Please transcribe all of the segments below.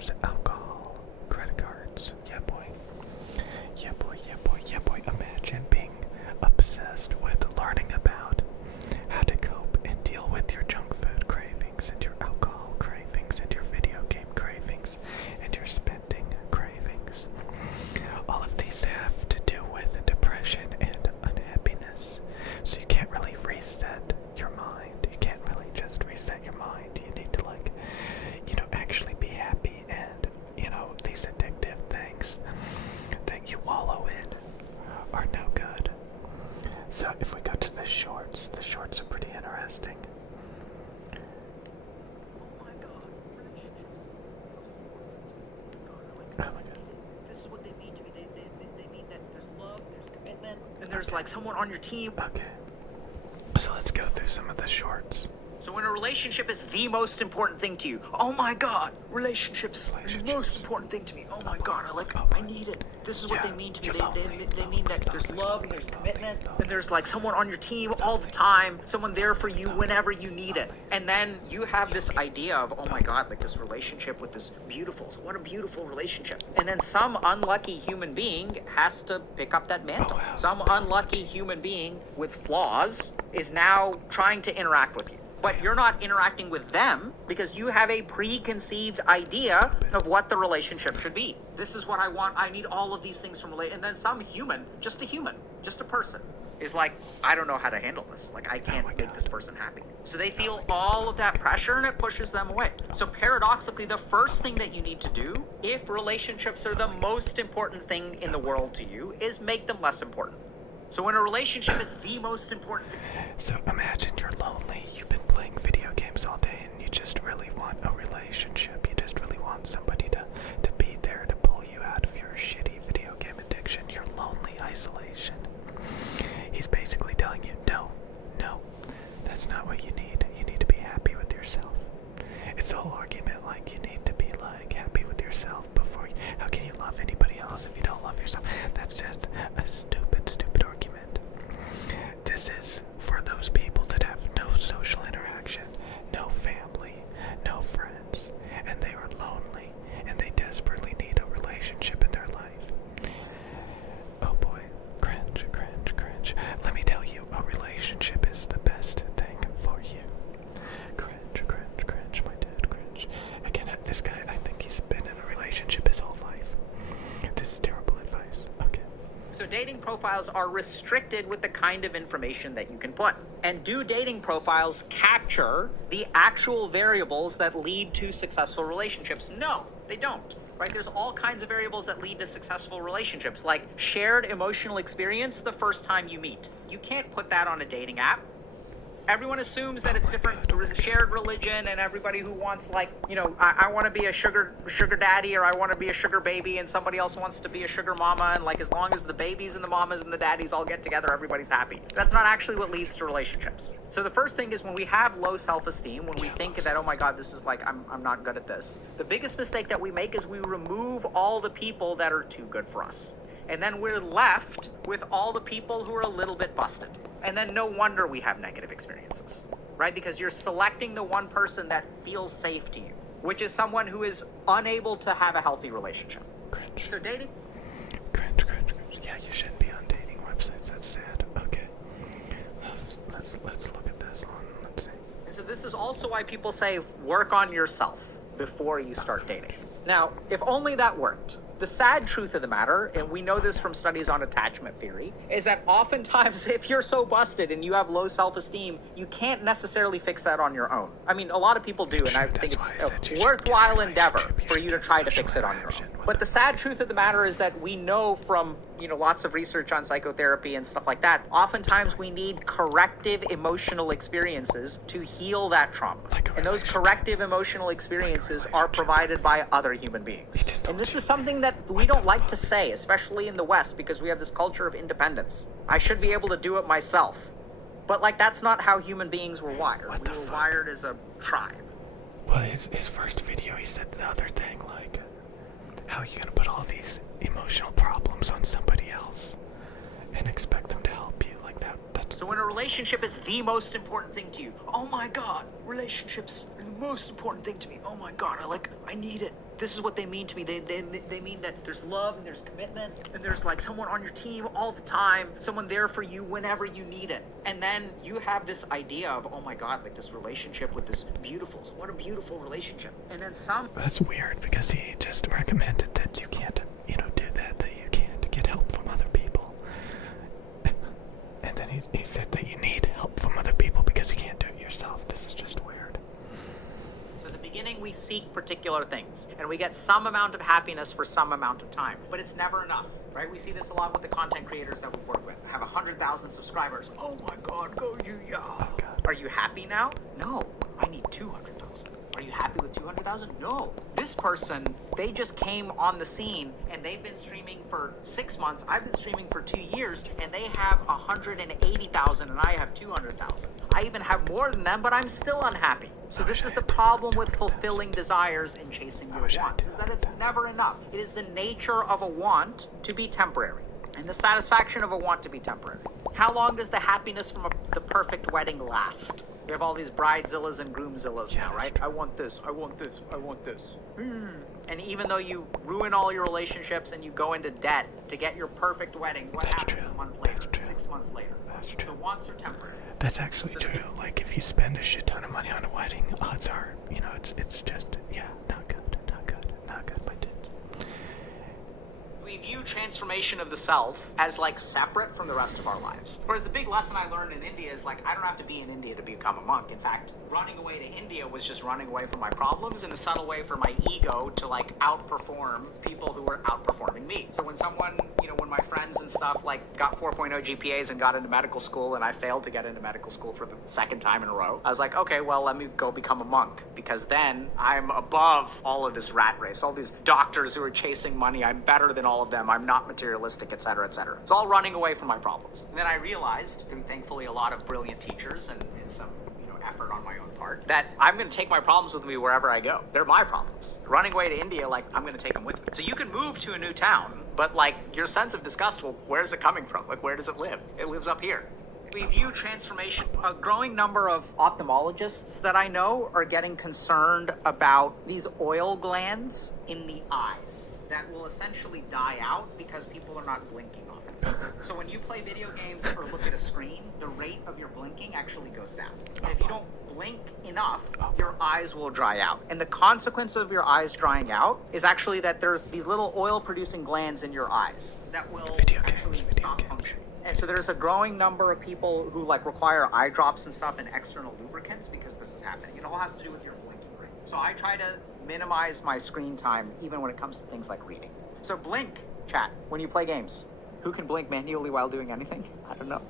games, alcohol, credit cards. Yeah, boy. Yeah, boy, yeah, boy, yeah, boy. Imagine being obsessed with learning about how to cope and deal with your junk food cravings and your alcohol cravings and your video game cravings and your spending cravings. All of these have to do with depression and unhappiness. So you can't really reset your mind. You can't really just reset your mind. You need to, like, actually be happy. And, these addictive things that you wallow in are no good. So if we go to the shorts are pretty interesting. Oh my god, relationships. Oh my god. This is what they mean to me. They mean that there's love, there's commitment, and there's like someone on your team. Okay. So let's go through some of the shorts. So when a relationship is the most important thing to you, oh my god, relationships are the most important thing to me. Oh my god, I need it. This is what they mean to me. They mean that there's love, there's commitment, and there's like someone on your team all the time, someone there for you whenever you need it. And then you have this idea of, oh my god, like this relationship with this beautiful, what a beautiful relationship. And then some unlucky human being has to pick up that mantle. Some unlucky human being with flaws is now trying to interact with you. But you're not interacting with them because you have a preconceived idea of what the relationship should be. This is what I want. I need all of these things from and then some human, just a person, is like, I don't know how to handle this. Like, I can't make this person happy. So they feel all of that pressure and it pushes them away. So paradoxically, the first thing that you need to do, if relationships are the most important thing in the world to you, is make them less important. So when a relationship is the most important thing. So imagine you're lonely, you've been playing video games all day, and you just really want a relationship. You just really want somebody to be there to pull you out of your shitty video game addiction, your lonely isolation. He's basically telling you, no, that's not what you need. You need to be happy with yourself. It's the whole argument, like, you need to be, like, happy with yourself before you, how can you love anybody else if you don't love yourself? That's just a stupid argument. This is for those people that have no social interaction, no family, no friends, and they are lonely, and they desperately need a relationship in their life. Oh boy, cringe. Let me tell you, a relationship is the best thing for you. Cringe, my dad, cringe. Again, this guy, I think he's been in a relationship his whole life. This is terrible advice. Okay. So dating profiles are restricted with the kind of information that you can put. And do dating profiles capture the actual variables that lead to successful relationships? No, they don't. Right? There's all kinds of variables that lead to successful relationships, like shared emotional experience the first time you meet. You can't put that on a dating app. Everyone assumes that it's different, shared religion, and everybody who wants, like, I want to be a sugar daddy, or I want to be a sugar baby, and somebody else wants to be a sugar mama, and like, as long as the babies and the mamas and the daddies all get together, everybody's happy. That's not actually what leads to relationships. So the first thing is, when we have low self-esteem, when we think that, oh my god, this is like, I'm not good at this, the biggest mistake that we make is we remove all the people that are too good for us. And then we're left with all the people who are a little bit busted. And then no wonder we have negative experiences, right? Because you're selecting the one person that feels safe to you, which is someone who is unable to have a healthy relationship. Cringe. So dating? Cringe. Yeah, you shouldn't be on dating websites. That's sad. Okay. Let's look at this one. Let's see. And so this is also why people say work on yourself before you start dating. Now, if only that worked. The sad truth of the matter, and we know this from studies on attachment theory, is that oftentimes if you're so busted and you have low self-esteem, you can't necessarily fix that on your own. I mean, a lot of people do, and I think it's a worthwhile endeavor for you to try to fix it on your own. But the sad truth of the matter is that we know from, lots of research on psychotherapy and stuff like that, oftentimes we need corrective emotional experiences to heal that trauma. And those corrective emotional experiences are provided by other human beings. And this is something that we don't like to say, especially in the West, because we have this culture of independence. I should be able to do it myself. But that's not how human beings were wired. We were wired as a tribe. Well, his first video, he said the other thing, like, how are you gonna put all these emotional problems on somebody else and expect them to help you? Like, that's just... So when a relationship is the most important thing to you, oh my God, relationships are the most important thing to me. Oh my God, I need it. This is what they mean to me. They mean that there's love and there's commitment and there's like someone on your team all the time, someone there for you whenever you need it. And then you have this idea of, oh my God, like this relationship with this beautiful, so what a beautiful relationship. And then some... That's weird because he just recommended that you can't, do that you can't get help from other people. And then he said that you need help from other people because you can't do it yourself. This is just weird. So at the beginning, we seek particular things, and we get some amount of happiness for some amount of time, but it's never enough, right? We see this a lot with the content creators that we work with. Have 100,000 subscribers. Oh my God, go you, yeah. Oh God. Are you happy now? No, I need 200,000. Are you happy with 200,000? No. This person, they just came on the scene and they've been streaming for 6 months. I've been streaming for 2 years and they have 180,000 and I have 200,000. I even have more than them, but I'm still unhappy. So this is the problem with fulfilling desires and chasing your wants, is that it's never enough. It is the nature of a want to be temporary and the satisfaction of a want to be temporary. How long does the happiness from the perfect wedding last? We have all these bridezillas and groomzillas now, right? I want this, I want this, I want this. And even though you ruin all your relationships and you go into debt to get your perfect wedding, what happens a month later, 6 months later? That's true. So wants are temporary. That's actually true. Like, if you spend a shit ton of money on a wedding, odds are, it's just, not good, my tits. We view transformation of the self as like separate from the rest of our lives. Whereas the big lesson I learned in India is like, I don't have to be in India to become a monk. In fact, running away to India was just running away from my problems in a subtle way for my ego to like outperform people who were outperforming me. So when someone, when my friends and stuff like got 4.0 GPAs and got into medical school and I failed to get into medical school for the second time in a row, I was like, okay, well, let me go become a monk because then I'm above all of this rat race, all these doctors who are chasing money. I'm better than all of them. I'm not materialistic, etc., etc. It's all running away from my problems. And then I realized, through thankfully a lot of brilliant teachers and some effort on my own part, that I'm going to take my problems with me wherever I go. They're my problems. Running away to India, like, I'm going to take them with me. So you can move to a new town, but like your sense of disgust, well, where's it coming from? Like, where does it live? It lives up here. We view transformation. A growing number of ophthalmologists that I know are getting concerned about these oil glands in the eyes that will essentially die out because people are not blinking often. So when you play video games or look at a screen, the rate of your blinking actually goes down. And if you don't blink enough, your eyes will dry out. And the consequence of your eyes drying out is actually that there's these little oil-producing glands in your eyes that will actually stop functioning. And so there's a growing number of people who like require eye drops and stuff and external lubricants because this is happening. It all has to do with your blinking rate. So I try to minimize my screen time even when it comes to things like reading. So blink, chat, when you play games. Who can blink manually while doing anything? I don't know.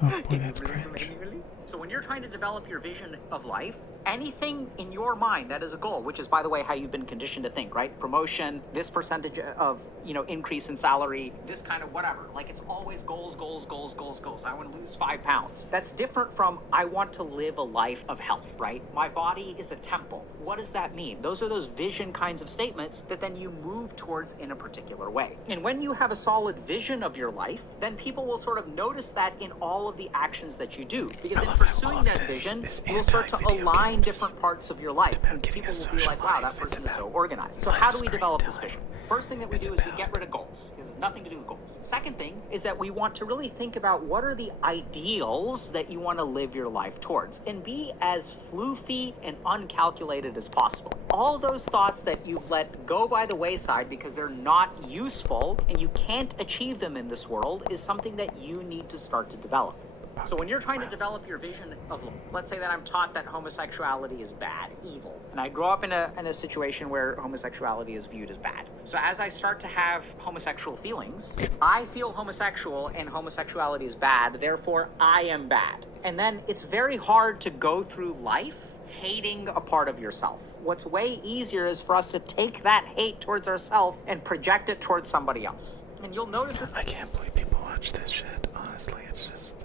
Oh boy, that's cringe. Manually? So when you're trying to develop your vision of life, anything in your mind that is a goal, which is, by the way, how you've been conditioned to think, right? Promotion, this percentage of, increase in salary, this kind of whatever. Like, it's always goals, goals, goals, goals, goals. I want to lose 5 pounds. That's different from, I want to live a life of health, right? My body is a temple. What does that mean? Those are those vision kinds of statements that then you move towards in a particular way. And when you have a solid vision of your life, then people will sort of notice that in all of the actions that you do. Because in pursuing that vision, you'll start to align different parts of your life. And people will be like, wow, that person is so organized. So how do we develop this vision? First thing that we do is we get rid of goals. It has nothing to do with goals. Second thing is that we want to really think about what are the ideals that you want to live your life towards and be as floofy and uncalculated as possible. All those thoughts that you've let go by the wayside because they're not useful and you can't achieve them in this world is something that you need to start to develop. So when you're trying to develop your vision of, let's say that I'm taught that homosexuality is bad, evil, and I grow up in a situation where homosexuality is viewed as bad. So as I start to have homosexual feelings, I feel homosexual and homosexuality is bad, therefore I am bad. And then it's very hard to go through life hating a part of yourself. What's way easier is for us to take that hate towards ourselves and project it towards somebody else. And you'll notice this. I can't believe people watch this shit, honestly. It's just...